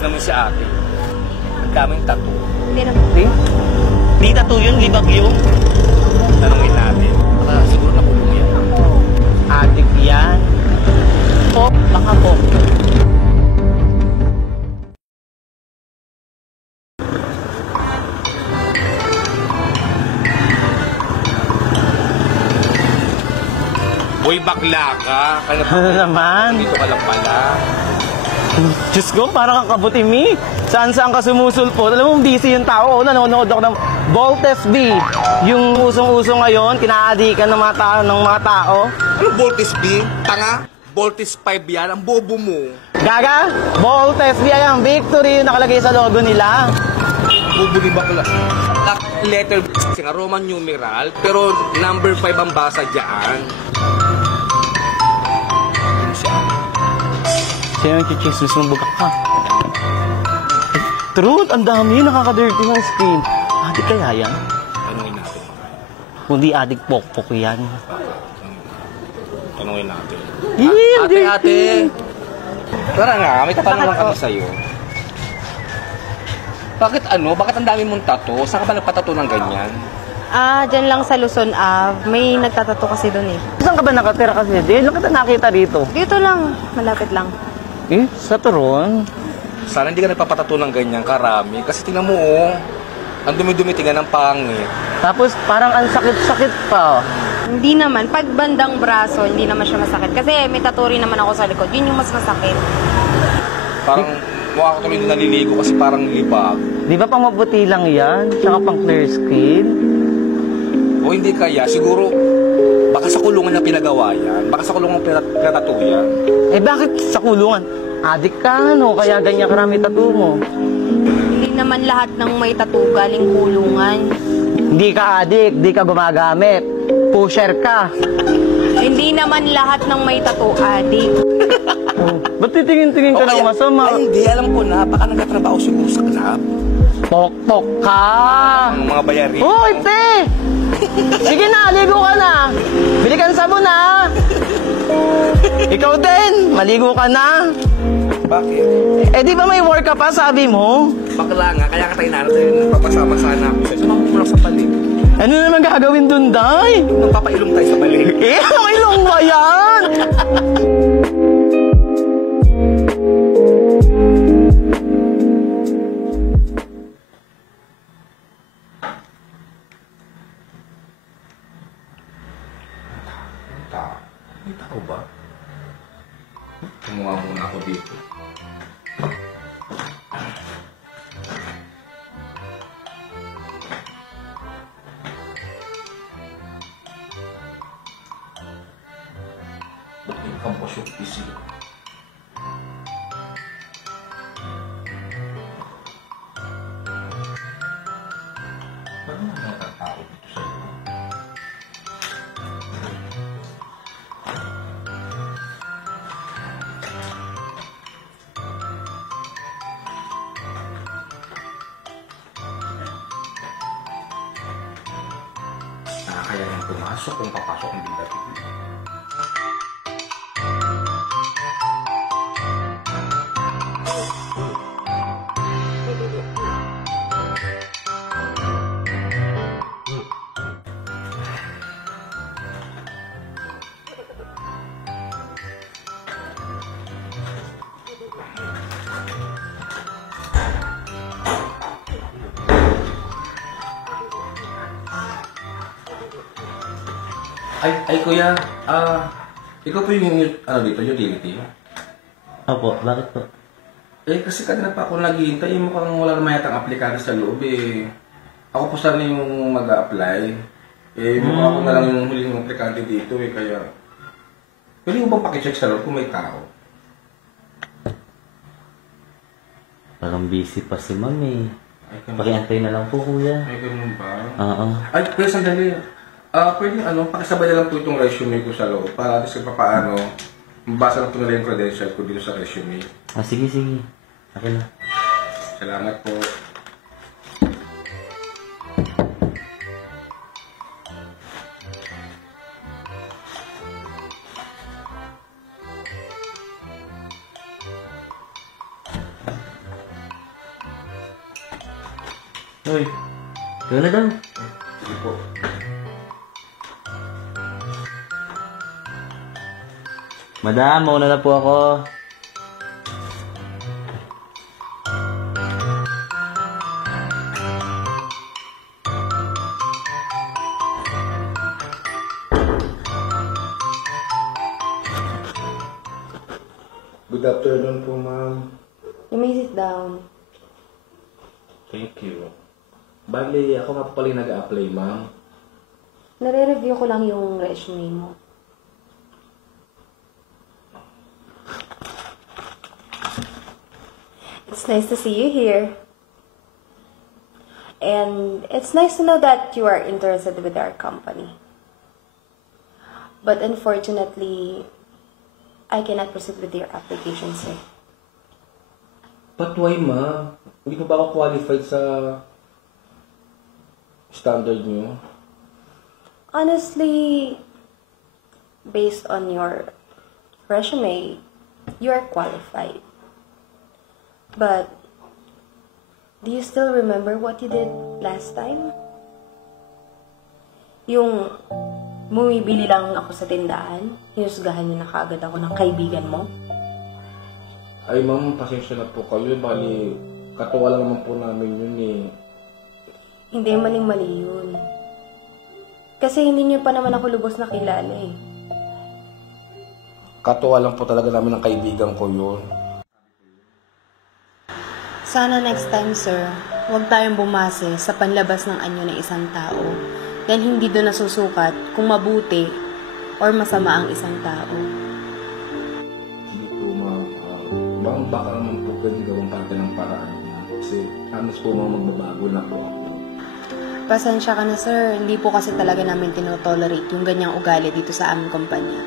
tingnan mo si ate. Ang daming tattoo. Hindi naman. Di tattoo yun, libag yun. Tanungin natin. Siguro nakulong yan. Adik yan. Po, baka po. Uy, bakla ka. Ano naman? Dito ka lang pala. Diyos ko, parang kang kabutimi. Saan-saan ka sumusulpot. Alam mo, busy yung tao. Nanonood ako ng Voltes B. Yung usong-uso ngayon, kinaadikan ng mga tao. Ano Voltes B? Tanga? Voltes 5 yan. Ang bobo mo. Gaga? Voltes B, ayan, victory yung nakalagay sa logo nila. Bobo ni bakla. Letter B. Kasi nga Roman numeral. Pero number 5 ang basa dyan. Sino yung chichismis mong bugak ka? Truth, ang dami, nakaka-dirty ng screen. Adik kaya yan? Tanungin natin. Kundi adik pokpok yan. Tanungin natin. Ate! Tara nga, may tatanungan kami sa'yo. Bakit ang dami mong tattoo? Saan ka ba nagpatato ng ganyan? Dyan lang sa Luzon Ave. May nagtatato kasi doon eh. Saan ka ba nakatira kasi? Diyan kita nakita dito. Dito lang. Malapit lang. Sa Turon? Sana hindi ka nagpapatato ng ganyan karami. Kasi tingnan mo, ang dumi-dumi tingnan ng pangit. Tapos parang ang sakit-sakit pa. Hindi naman. Pag bandang braso, hindi naman siya masakit. Kasi may tattoo rin naman ako sa likod. Yun yung mas masakit. Parang mukha ko tuloy hindi naliligo kasi parang libag. Di ba pang mabuti lang yan? Tsaka pang clear skin? O hindi kaya, siguro, baka sa kulungan na pinagawa yan. Baka sa kulungan pinatato yan. Bakit sa kulungan? Adik ka, no? Kaya ganyan karami tattoo mo. Hindi naman lahat ng may tattoo galing kulungan. Hindi ka adik, di ka gumagamit. Pusher ka. Hindi naman lahat ng may tattoo adik. Ba't titingin-tingin ka ng masama? Ay, hindi, alam ko na. Baka nagtatrabaho siguro sa club. Pok-pok ka! Ang mga bayarin. Uy, te! Sige na, ligo ka na! Bili ka ng sabon, ha! Ikaw din, maligo ka na! Bakit? Di ba may work ka pa, sabi mo? Bakla nga, kaya ka tayo naroon tayo nagpapasama sana ako sa'yo. Saan ako sa palig? Ano naman gagawin dun, Day? Magpapailong tayo sa palig. Ang ilong ba yan? May tao ba? Kumuha muna ako dito. Kampos yung PC. Paano mga tao dito sa iyo? Kaya nang pumasok kung papasok ang bilat. Ay kuya, ikaw po yung dito, utility? Opo, bakit po? Kasi kanina pa ako naghihintay, mukhang wala naman yatang aplikante sa loob Ako po sana yung mag-a-apply. Mukhang ako na lang yung huling aplikante dito kaya... Pwede mo bang pakicheck sa loob kung may tao? Parang busy pa si mami. Ay, Pakiantay na lang po, kuya. Ay, ganun ba? Oo. Ay, kuya, sandali. Pwede pakisabay na lang po itong resume ko sa loob para at least paano mabasa lang po nila yung credential ko dito sa resume. Sige. Akin na. Salamat po. Uy, ikaw na daw. Sige po. Madam, mauna na po ako. Good afternoon po, ma'am. You may sit down. Thank you. Bali, ako nga po pala yung nag-a-apply, ma'am. Nare-review ko lang yung resume mo. It's nice to see you here. And it's nice to know that you are interested with our company. But unfortunately, I cannot proceed with your application, sir. But why, ma'am? Hindi pa ba ako qualified sa standard niyo? Honestly, based on your resume, you are qualified. But, do you still remember what you did last time? Yung bumibili lang ako sa tindahan, hinusgahan niyo na kaagad ako ng kaibigan mo? Ay, ma'am, pasensya na po kayo. Bali, katuwa lang naman po namin yun eh. Hindi maling-mali yun. Kasi hindi niyo pa naman ako lubos na kilala eh. Katuwa lang po talaga namin ng kaibigan ko yun. Sana next time, sir, huwag tayong bumase sa panlabas ng anyo ng isang tao dahil hindi doon nasusukat kung mabuti or masama ang isang tao. Hindi po, ma'am. Baka baka naman po pwede gawang parte ng paraan niya. Kasi halos po mga magbabago na po ako. Pasensya ka na, sir. Hindi po kasi talaga namin tinotolerate yung ganyang ugali dito sa aming kumpanya.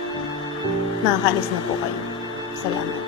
Nakakaalis na po kayo. Salamat.